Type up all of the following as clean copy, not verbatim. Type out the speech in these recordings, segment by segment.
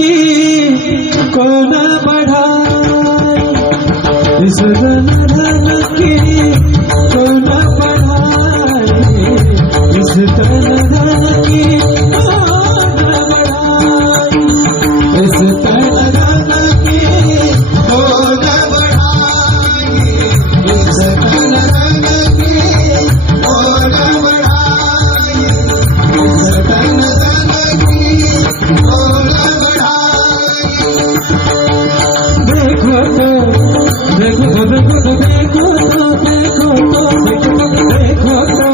की को न बढ़ाए, इस धन की को न बढ़ाए, इस धन की को न बढ़ाए, इस धन की को न बढ़ाए, इस धन की को न बढ़ाए, इस धन की को न बढ़ाए। देखो तो देखो तो देखो तो देखो तो देखो तो देखो तो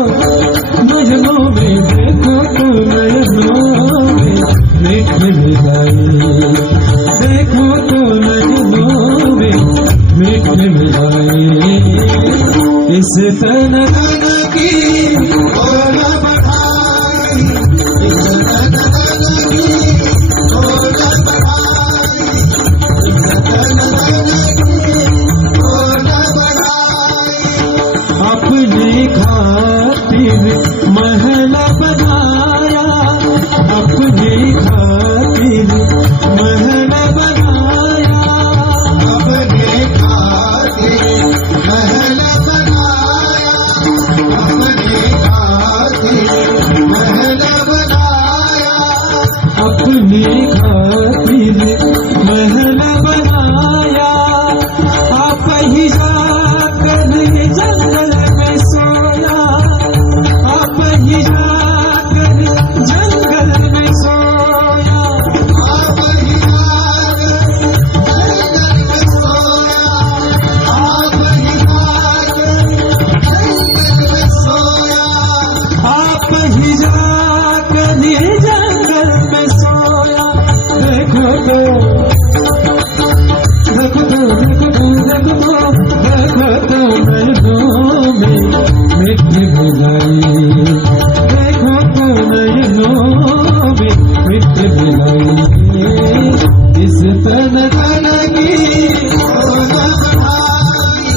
नयनों में, देखो तो नयनों में मीठ मिलाई, देखो तो नयनों में मीठ मिलाई, इस तन की को न बढ़ाई, इस तन की को न बढ़ाई, इस तन की को न बढ़ाई। अपने खातिर महल बनाया, अपने खातिर महल बनाया, अपने खातिर महल बनाया, अपने खातिर महल बनाया, अपने खातिर महल बनाया। आप ही जाकर जंगल में सोया, आप ही जाकर जंगल में सोया, आप ही जाकर जंगल में सोया, आप ही जाकर जंगल में सोया, आप ही जाकर जंगल में सोया। देखो तो देखो तो देखो तो देखो तो देखो तो नयनों में मिट्टी मिलाई, देखो तो नयनों में मिट्टी मिलाई, इस तन की को न बढ़ाई,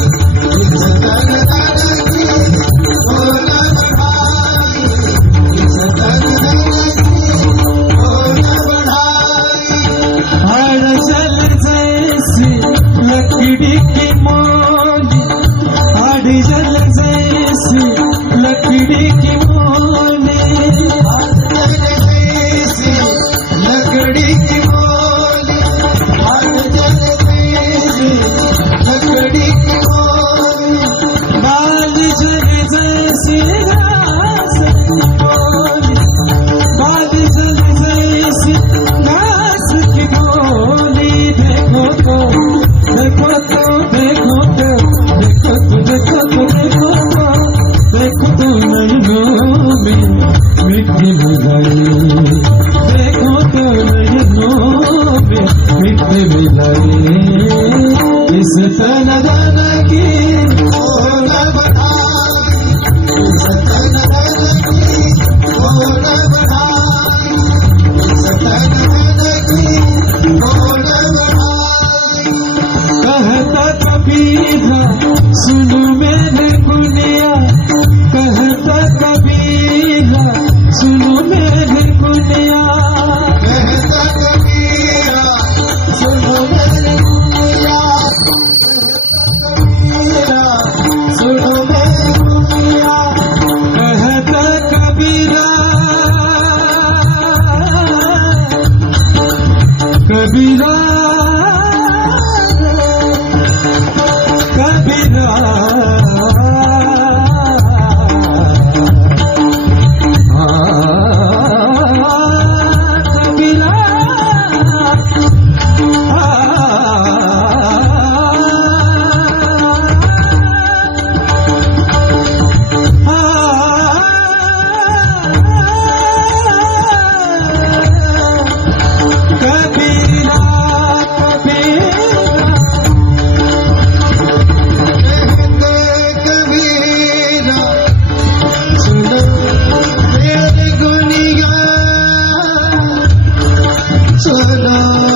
इस तन की को न बढ़ाई, इस तन की को न बढ़ाई। हर जल जैसी लकड़ी की मोली, हर जल जैसी लकड़ी की मोली, हर जल जैसी लकड़ी की मोली, हर जल जैसी लकड़ी की मोली, बाल जल जैसी घास की मोली, बाल जल जैसी घास की मोली। देखो तो देखो तो देखो तो देखो तो देखो तो देखो तो देखो तो नयनों में मिट्टी मिलाई, देखो तो नयनों में मिट्टी मिलाई, इस तन की को न बढ़ाई, इस तन की को न बढ़ाई, इस तन की को न बढ़ाई। कहता कबीरा सुनो मेरे गुनिया, कहता कबीरा सुनो मेरे गुनिया, कहता कबीरा सुनो मेरे गुनिया, कहता कबीरा सुनो मेरे गुनिया, कहता कबीरा कबीरा कबीरा कबीरा सुनो